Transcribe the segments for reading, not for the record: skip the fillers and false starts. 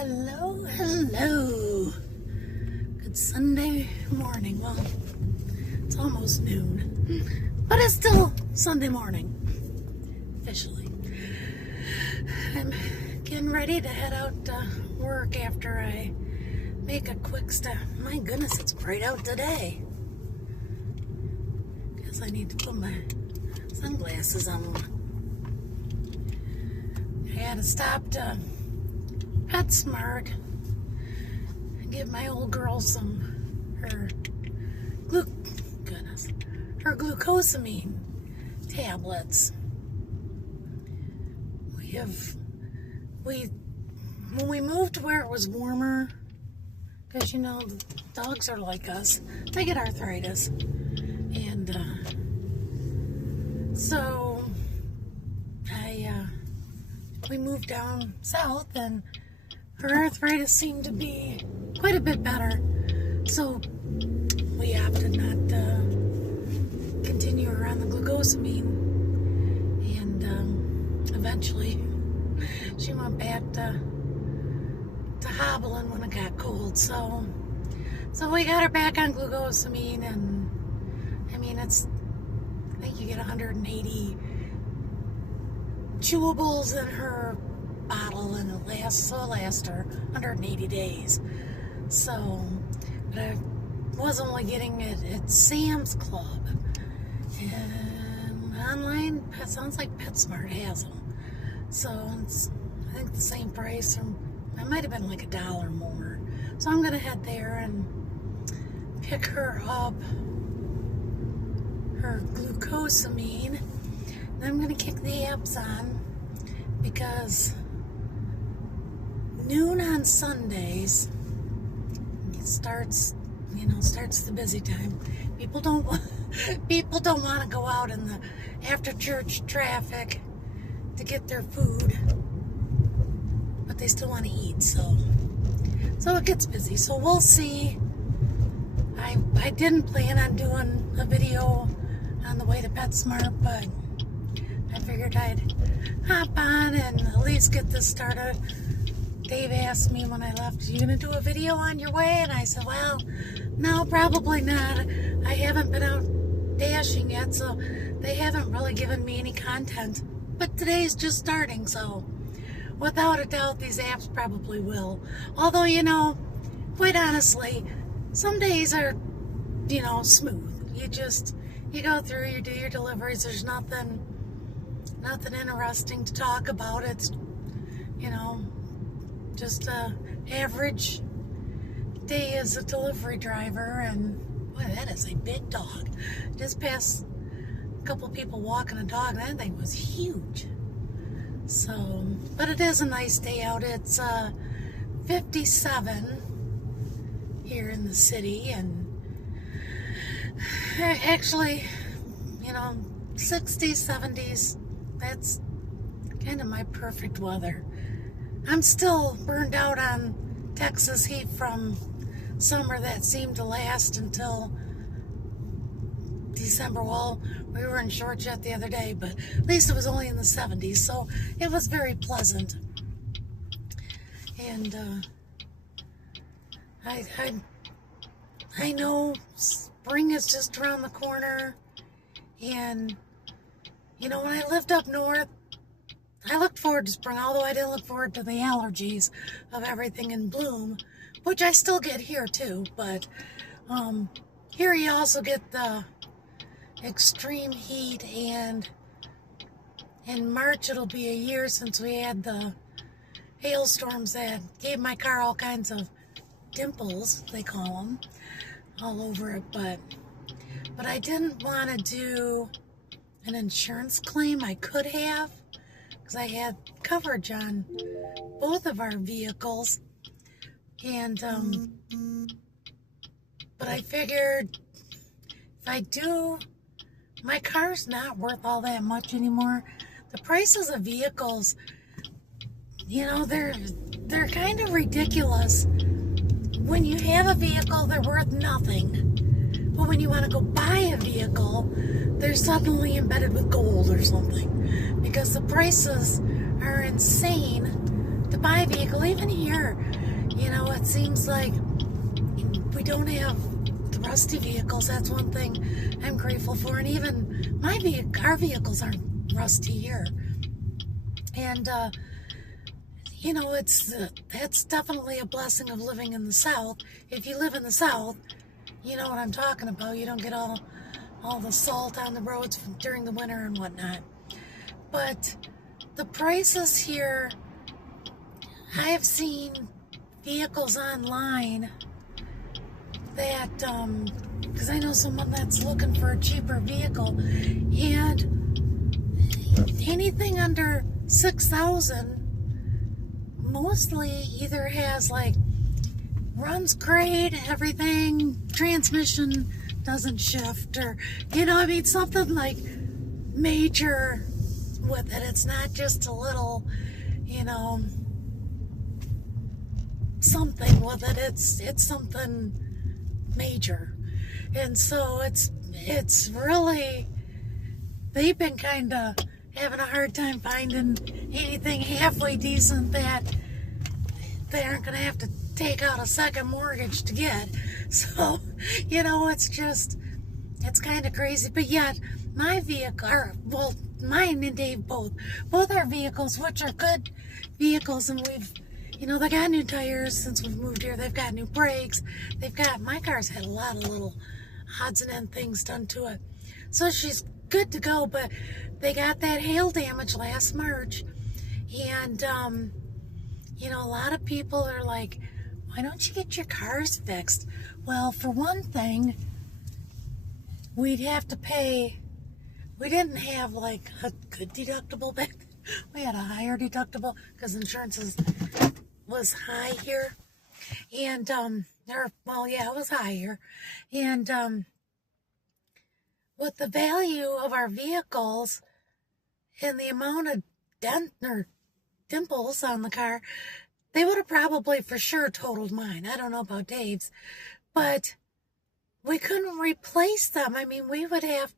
Hello, hello. Good Sunday morning. Well, it's almost noon, but it's still Sunday morning, officially. I'm getting ready to head out to work after I make a quick stop. My goodness, it's bright out today. Guess I need to put my sunglasses on. I had to stop to PetSmart and give my old girl her glucosamine tablets. When we moved to where it was warmer, because you know dogs are like us, they get arthritis, and so we moved down south, and her arthritis seemed to be quite a bit better, so we opted not to continue her on the glucosamine, and eventually she went back to hobbling when it got cold, so we got her back on glucosamine, and I mean, I think you get 180 chewables in her bottle, and it lasts her 180 days. So, but I was only getting it at Sam's Club, and online, it sounds like PetSmart has them. So it's, I think, the same price, or it might have been like $1 more. So I'm gonna head there and pick her up her glucosamine. And I'm gonna kick the apps on, because noon on Sundays starts the busy time. People don't want to go out in the after church traffic to get their food, but they still want to eat, so it gets busy. So we'll see. I didn't plan on doing a video on the way to PetSmart, but I figured I'd hop on and at least get this started. Dave asked me when I left, "Are you going to do a video on your way?" And I said, well, no, probably not. I haven't been out dashing yet, so they haven't really given me any content. But today's just starting, so without a doubt, these apps probably will. Although, quite honestly, some days are, smooth. You go through, you do your deliveries. There's nothing interesting to talk about. It's, just a average day as a delivery driver. And boy, that is a big dog. Just passed a couple people walking a dog. That thing was huge. So, but it is a nice day out. It's 57 here in the city, and actually, 60s, 70s, that's kind of my perfect weather. I'm still burned out on Texas heat from summer that seemed to last until December. Well, we were in shorts yet the other day, but at least it was only in the 70s, so it was very pleasant. And I know spring is just around the corner, and when I lived up north, I looked forward to spring, although I didn't look forward to the allergies of everything in bloom, which I still get here too. But here you also get the extreme heat, and in March it'll be a year since we had the hailstorms that gave my car all kinds of dimples, they call them, all over it. But I didn't want to do an insurance claim. I could have, because I had coverage on both of our vehicles, and but I figured if I do, my car's not worth all that much anymore. The prices of vehicles, they're kind of ridiculous. When you have a vehicle, they're worth nothing. But when you want to go buy a vehicle, they're suddenly embedded with gold or something. Because the prices are insane to buy a vehicle. Even here, it seems like we don't have the rusty vehicles. That's one thing I'm grateful for. And even our vehicles aren't rusty here. And, that's definitely a blessing of living in the South. If you live in the South, you know what I'm talking about. You don't get all the salt on the roads during the winter and whatnot. But the prices here, I have seen vehicles online that, because I know someone that's looking for a cheaper vehicle, and anything under 6,000 mostly either has runs great, everything, transmission doesn't shift, or something major with it. It's not just a little, something with it. It's something major. And so it's really, they've been kind of having a hard time finding anything halfway decent that they aren't going to have to take out a second mortgage to get. So, it's kind of crazy. But yet, my vehicle, mine and Dave both our vehicles, which are good vehicles, and we've, they got new tires since we've moved here. They've got new brakes. My car's had a lot of little odds and end things done to it. So she's good to go, but they got that hail damage last March. And, a lot of people are like, why don't you get your cars fixed? Well, for one thing, we'd have to pay. We didn't have a good deductible back then. We had a higher deductible because insurance was high here. And, it was higher. And, with the value of our vehicles and the amount of dimples on the car, they would have probably for sure totaled mine. I don't know about Dave's, but we couldn't replace them. I mean, we would have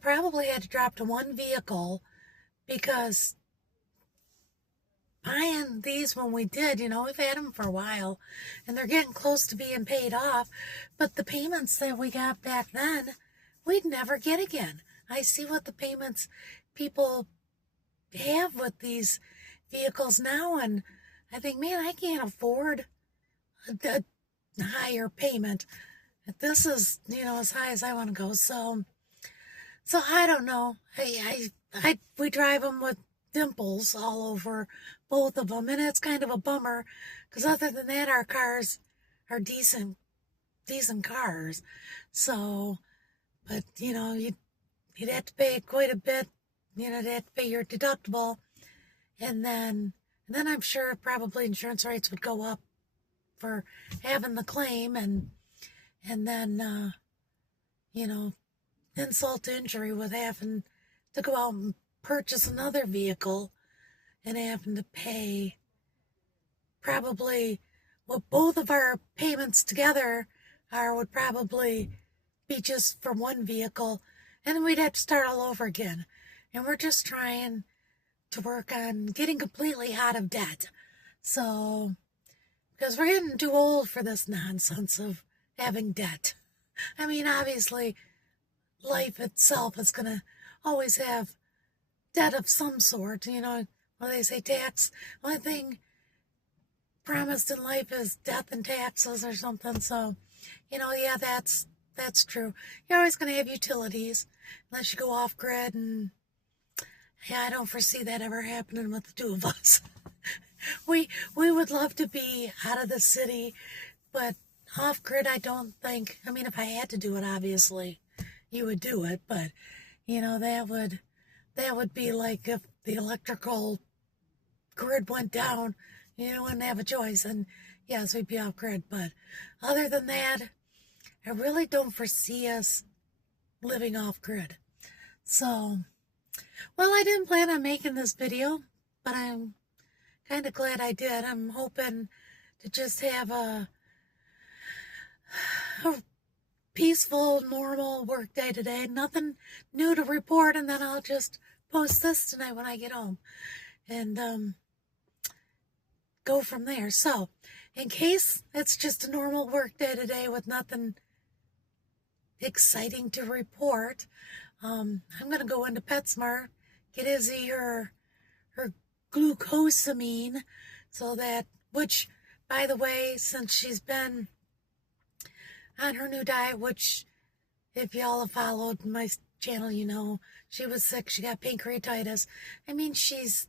probably had to drop to one vehicle, because buying these when we did, we've had them for a while and they're getting close to being paid off, but the payments that we got back then, we'd never get again. I see what the payments people have with these vehicles now, and I think, man, I can't afford a higher payment. This is, as high as I want to go. So I don't know. We drive them with dimples all over both of them, and it's kind of a bummer, because other than that, our cars are decent cars. So, but you'd have to pay quite a bit. You'd have to pay your deductible, and then I'm sure probably insurance rates would go up for having the claim, and then insult to injury with having to go out and purchase another vehicle and having to pay probably what both of our payments together would probably be just for one vehicle, and then we'd have to start all over again. And we're just trying to work on getting completely out of debt. So, because we're getting too old for this nonsense of having debt. I mean, obviously, life itself is going to always have debt of some sort. When they say tax, only thing promised in life is death and taxes or something. So, yeah, that's true. You're always going to have utilities unless you go off grid, and I don't foresee that ever happening with the two of us. We would love to be out of the city, but off grid, I don't think. I mean, if I had to do it, obviously, you would do it, but that would be like if the electrical grid went down, you wouldn't have a choice, and yes, we'd be off grid. But other than that, I really don't foresee us living off grid. So, well, I didn't plan on making this video, but I'm kind of glad I did. I'm hoping to just have a peaceful, normal work day today. Nothing new to report, and then I'll just post this tonight when I get home. And go from there. So, in case it's just a normal work day today with nothing exciting to report, I'm going to go into PetSmart, get Izzy her glucosamine, so that, which, by the way, since she's been on her new diet, which if y'all have followed my channel, you know, she was sick, she got pancreatitis. I mean, she's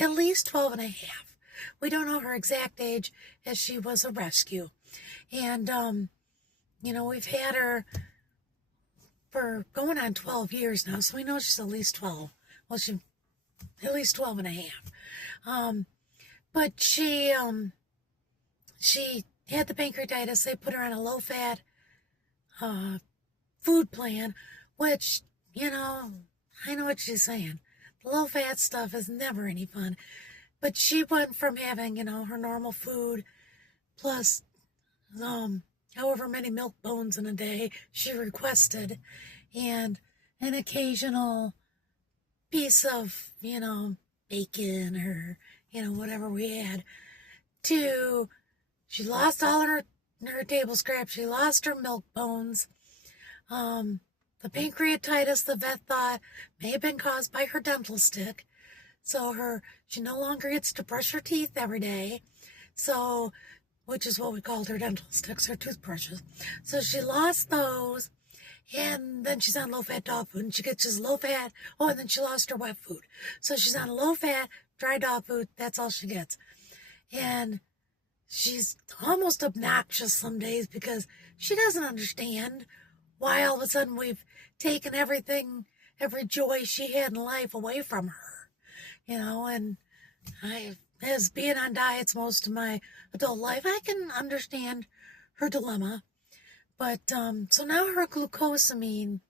at least 12 and a half. We don't know her exact age, as she was a rescue. And, you know, we've had her for going on 12 years now, so we know she's at least 12. Well, she's at least 12 and a half. But she had the pancreatitis. They put her on a low-fat food plan, which, you know, I know what she's saying. The low-fat stuff is never any fun. But she went from having, you know, her normal food plus however many milk bones in a day she requested, and an occasional piece of, you know, bacon or, you know, whatever we had, to she lost all her table scraps, she lost her milk bones. The pancreatitis, the vet thought, may have been caused by her dental stick. So she no longer gets to brush her teeth every day. So, which is what we called her dental sticks, her toothbrushes. So she lost those, and then she's on low-fat dog food, and she gets just low-fat. Oh, and then she lost her wet food. So she's on low-fat, dry dog food. That's all she gets. And she's almost obnoxious some days because she doesn't understand why all of a sudden we've taken everything, every joy she had in life away from her. You know, and as being on diets most of my adult life, I can understand her dilemma. But, so now her glucosamine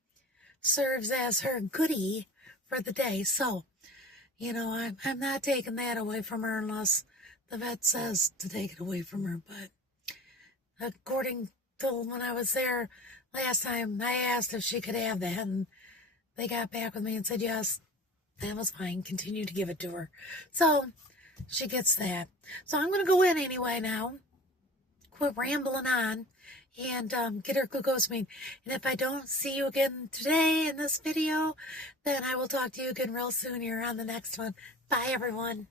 serves as her goodie for the day. So, you know, I'm not taking that away from her unless the vet says to take it away from her. But according to when I was there last time, I asked if she could have that, and they got back with me and said yes. That was fine. Continue to give it to her. So she gets that. So I'm going to go in anyway now. Quit rambling on and get her glucosamine. And if I don't see you again today in this video, then I will talk to you again real soon here on the next one. Bye, everyone.